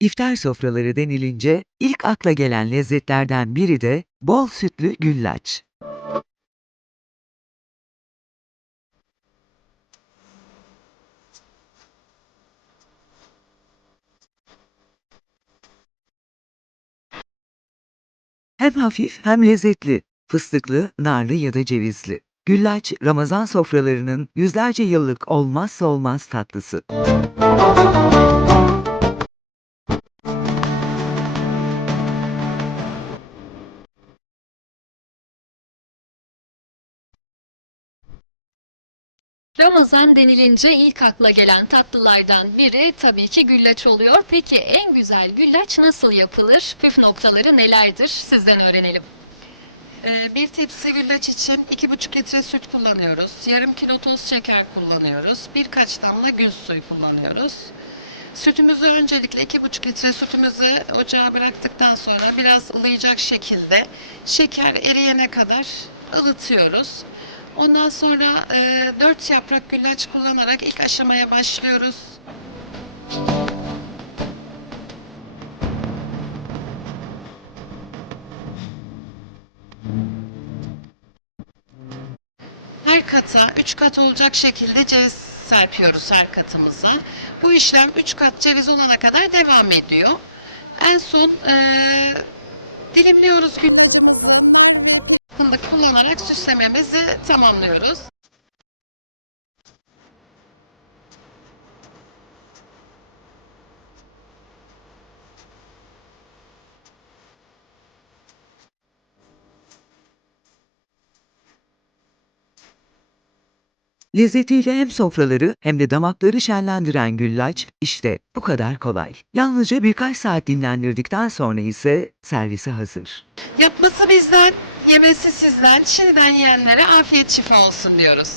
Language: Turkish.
İftar sofraları denilince ilk akla gelen lezzetlerden biri de bol sütlü güllaç. Hem hafif hem lezzetli, fıstıklı, narlı ya da cevizli. Güllaç, Ramazan sofralarının yüzlerce yıllık olmazsa olmaz tatlısı. Ramazan denilince ilk akla gelen tatlılardan biri tabii ki güllaç oluyor. Peki en güzel güllaç nasıl yapılır? Püf noktaları nelerdir? Sizden öğrenelim. Ee, Bir tepsi güllaç için 2,5 litre süt kullanıyoruz. Yarım kilo toz şeker kullanıyoruz. Birkaç damla gül suyu kullanıyoruz. Sütümüzü öncelikle 2,5 litre sütümüzü ocağa bıraktıktan sonra biraz ılıyacak şekilde şeker eriyene kadar ılıtıyoruz. Ondan sonra 4 yaprak güllaç kullanarak ilk aşamaya başlıyoruz. Her kata 3 kat olacak şekilde ceviz serpiyoruz her katımıza. Bu işlem 3 kat ceviz olana kadar devam ediyor. En son eee, dilimliyoruz fındık kullanarak süslememizi tamamlıyoruz. Lezzetiyle hem sofraları hem de damakları şenlendiren güllaç işte bu kadar kolay. Yalnızca birkaç saat dinlendirdikten sonra ise servise hazır. Yapması bizden, yemesi sizden. Şimdiden yiyenlere afiyet şifa olsun diyoruz.